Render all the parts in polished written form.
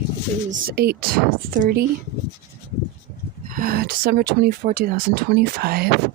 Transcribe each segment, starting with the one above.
It is 8:30, December 24, 2025.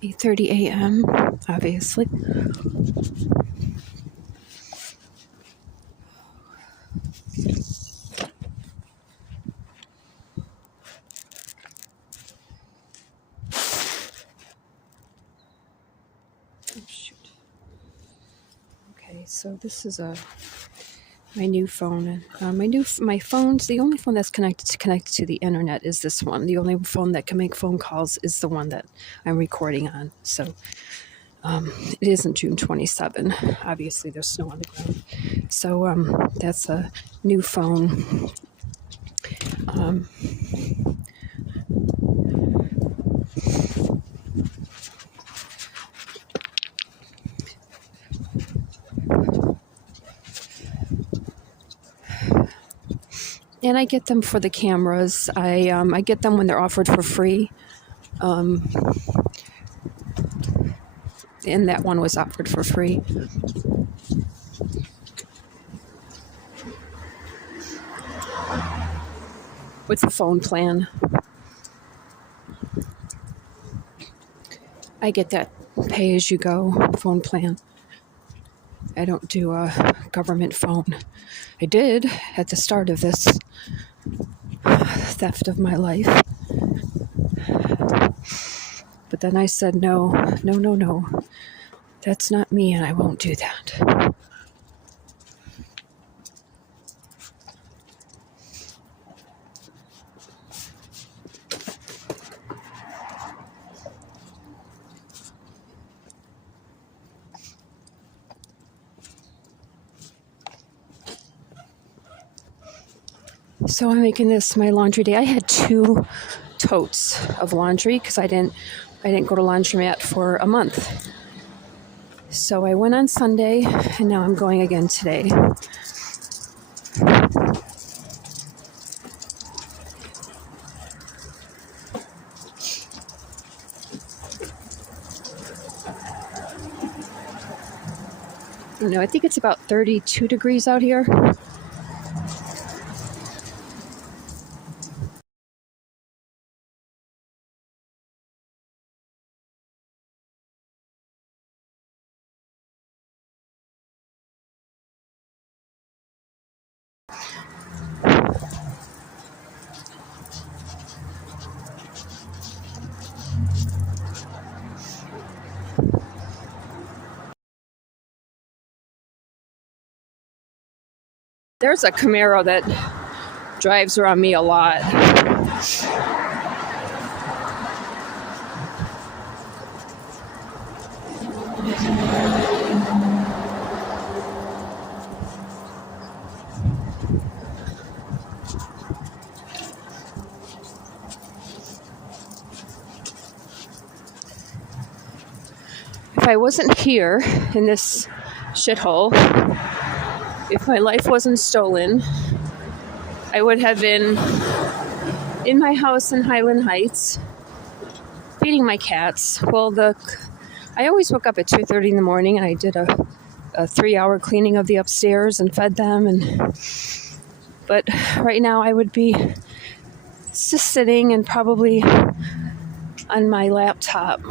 (8:30 a.m.) obviously. Oh, shoot. Okay, so this is my new phone. My phone's the only phone that's connected to the internet is this one. The only phone that can make phone calls is the one that I'm recording on. So it isn't June 27. Obviously, there's snow on the ground. So that's a new phone. And I get them for the cameras. I get them when they're offered for free. And that one was offered for free. With the phone plan. I get that pay-as-you-go phone plan. I don't do a government phone. I did at the start of this theft of my life. But then I said, no. That's not me, and I won't do that. So I'm making this my laundry day. I had 2 totes of laundry because I didn't go to laundromat for a month. So I went on Sunday, and now I'm going again today. I don't know, I think it's about 32 degrees out here. There's a Camaro that drives around me a lot. If I wasn't here in this shithole, if my life wasn't stolen, I would have been in my house in Highland Heights, feeding my cats. Well, I always woke up at 2:30 in the morning, and I did a 3-hour cleaning of the upstairs and fed them. But right now I would be just sitting and probably on my laptop.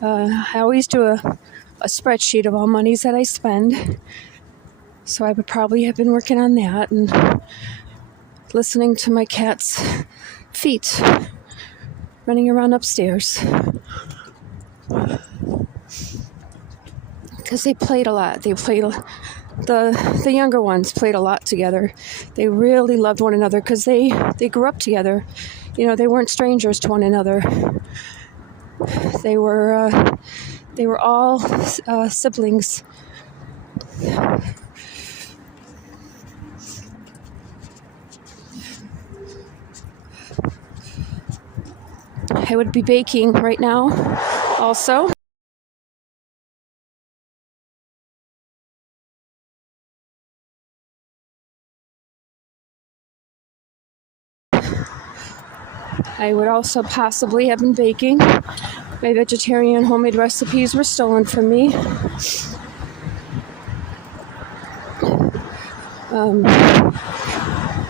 I always do a spreadsheet of all monies that I spend. So I would probably have been working on that and listening to my cat's feet running around upstairs. Because they played a lot. The younger ones played a lot together. They really loved one another because they grew up together. You know, they weren't strangers to one another. They were all siblings. I would be baking right now also. I would also possibly have been baking. My vegetarian homemade recipes were stolen from me.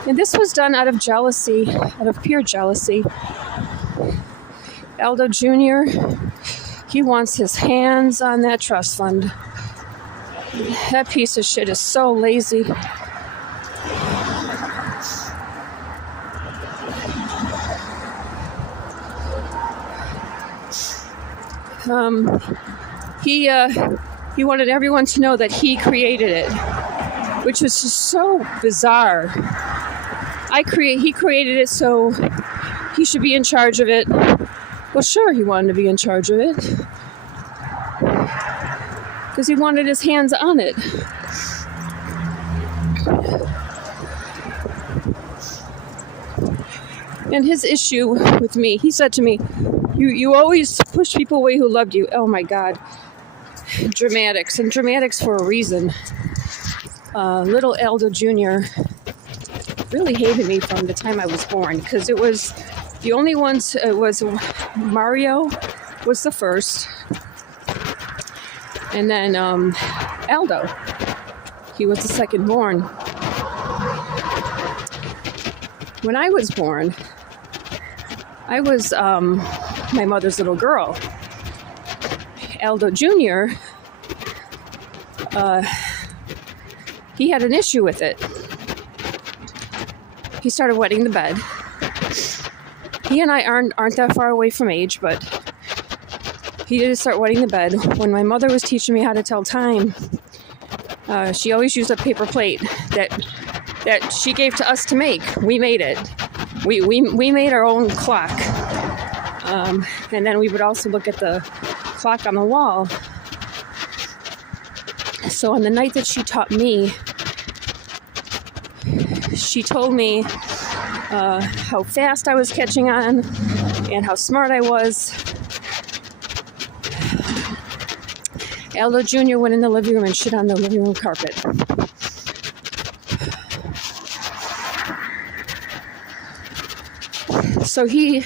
And this was done out of jealousy, out of pure jealousy. Aldo Jr., he wants his hands on that trust fund. That piece of shit is so lazy. He wanted everyone to know that he created it, which was just so bizarre. He created it, so he should be in charge of it. Well, sure, he wanted to be in charge of it because he wanted his hands on it. And his issue with me, he said to me, you always push people away who loved you. Oh my God. Dramatics, and dramatics for a reason. Little Aldo Jr. really hated me from the time I was born, because it was the only ones. It was Mario was the first, and then Aldo. He was the second born. When I was born, I was my mother's little girl. Aldo Jr., he had an issue with it. He started wetting the bed. He and I aren't that far away from age, but he did start wetting the bed. When my mother was teaching me how to tell time, she always used a paper plate that she gave to us to make. We made it. We made our own clock. And then we would also look at the clock on the wall. So on the night that she taught me, she told me how fast I was catching on and how smart I was. Aldo Jr. went in the living room and shit on the living room carpet. So he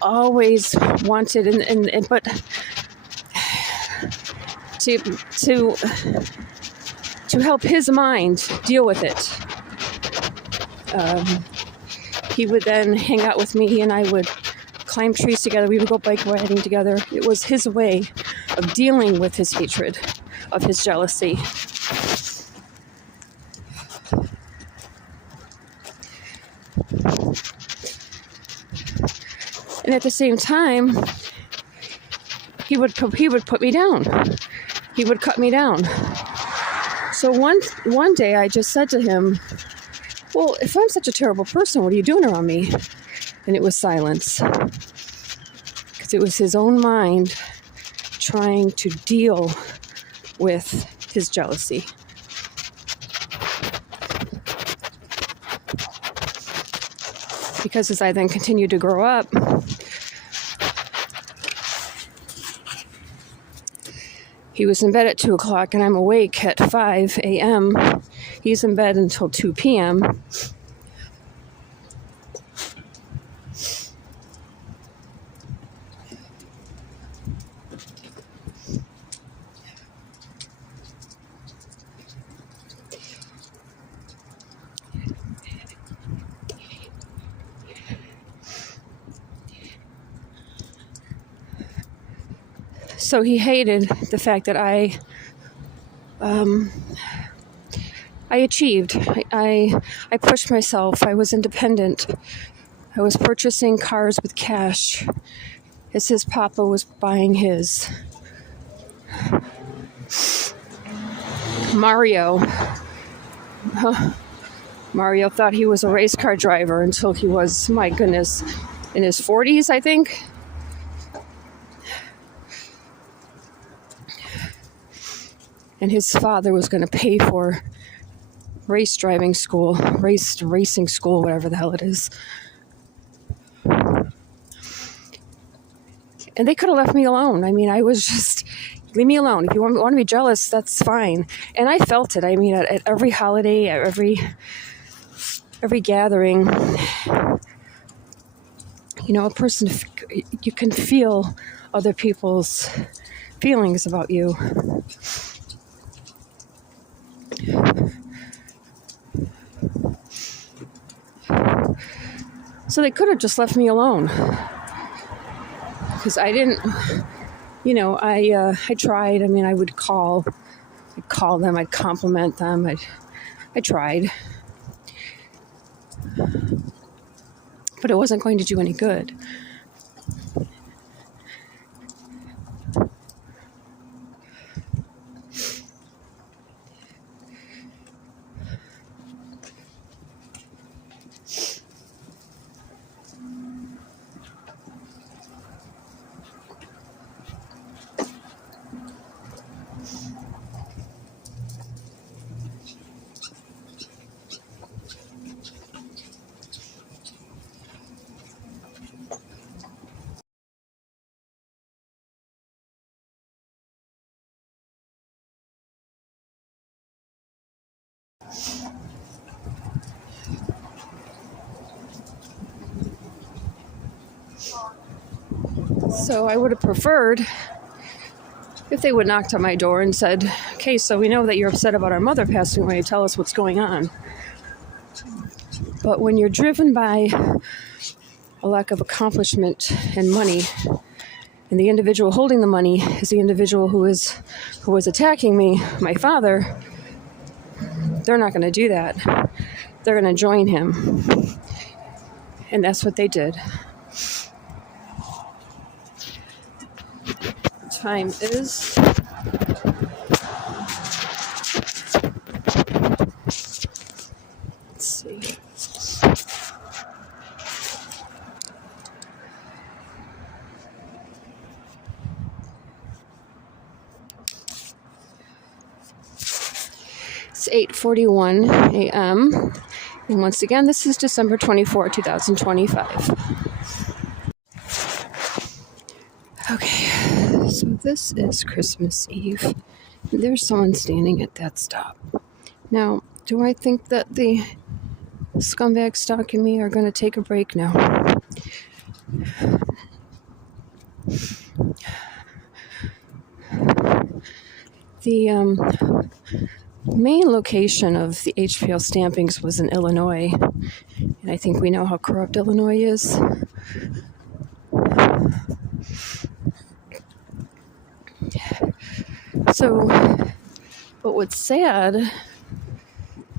always wanted, but to help his mind deal with it, he would then hang out with me. He and I would climb trees together. We would go bike riding together. It was his way of dealing with his hatred, of his jealousy. And at the same time, he would put me down. He would cut me down. So one day I just said to him, well, if I'm such a terrible person, what are you doing around me? And it was silence. Because it was his own mind trying to deal with his jealousy. Because as I then continued to grow up, he was in bed at 2 o'clock and I'm awake at 5 a.m. He's in bed until 2 p.m. So he hated the fact that I achieved. I pushed myself. I was independent. I was purchasing cars with cash as his papa was buying his. Mario thought he was a race car driver until he was, my goodness, in his 40s, I think. And his father was going to pay for racing school, whatever the hell it is. And they could have left me alone. I mean, I was just, leave me alone. If you want to be jealous, that's fine. And I felt it. I mean, at every holiday, at every gathering, you know, you can feel other people's feelings about you. So they could have just left me alone. Because I didn't, I tried. I mean, I'd call them, I'd compliment them. I tried. But it wasn't going to do any good. So I would have preferred if they would knocked on my door and said, okay, so we know that you're upset about our mother passing away. Tell us what's going on. But when you're driven by a lack of accomplishment and money, and the individual holding the money is the individual who was attacking me, my father, they're not going to do that. They're going to join him. And that's what they did. Time is let's see. It's 8:41 a.m. And once again, this is December 24, 2025. Okay, so this is Christmas Eve. There's someone standing at that stop. Now, do I think that the scumbags stalking me are going to take a break now? The main location of the HPL stampings was in Illinois, and I think we know how corrupt Illinois is. So, but what's sad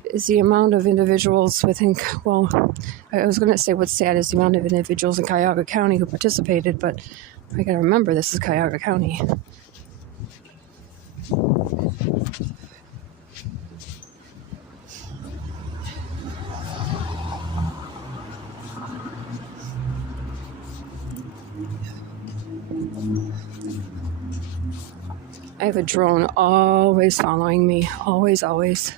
is the amount of individuals within, well, I was going to say what's sad is the amount of individuals in Cuyahoga County who participated, but I got to remember this is Cuyahoga County. I have a drone always following me. Always, always.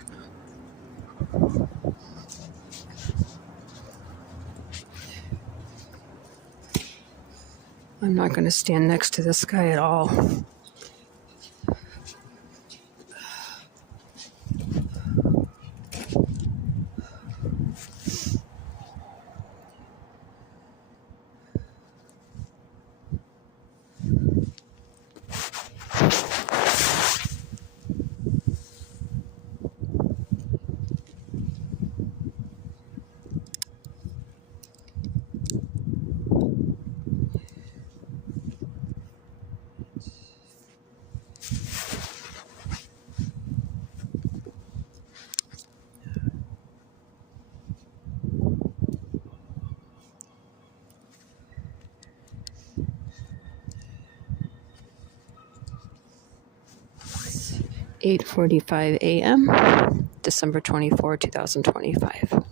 I'm not going to stand next to this guy at all. It's 8:45 a.m., December 24, 2025.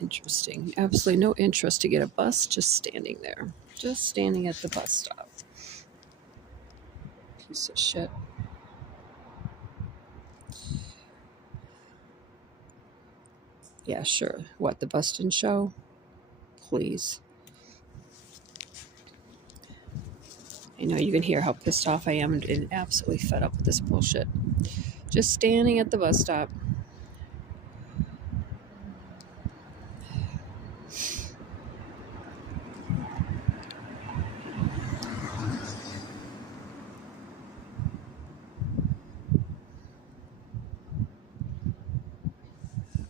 Interesting. Absolutely no interest to get a bus, just standing there. Just standing at the bus stop. Piece of shit. Yeah, sure. What, the bus didn't show? Please. I know you can hear how pissed off I am and absolutely fed up with this bullshit. Just standing at the bus stop.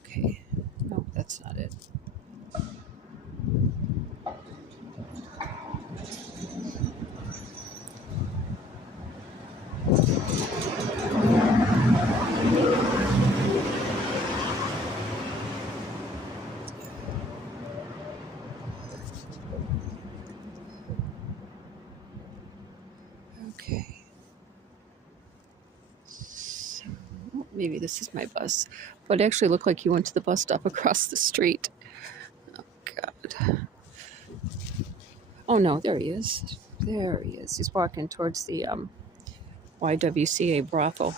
Okay. No, that's not it. Okay. So, maybe this is my bus. But it actually looked like you went to the bus stop across the street. Oh, God. Oh, no, there he is. There he is. He's walking towards the YWCA brothel.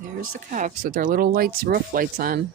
There's the cops with their little lights, roof lights on.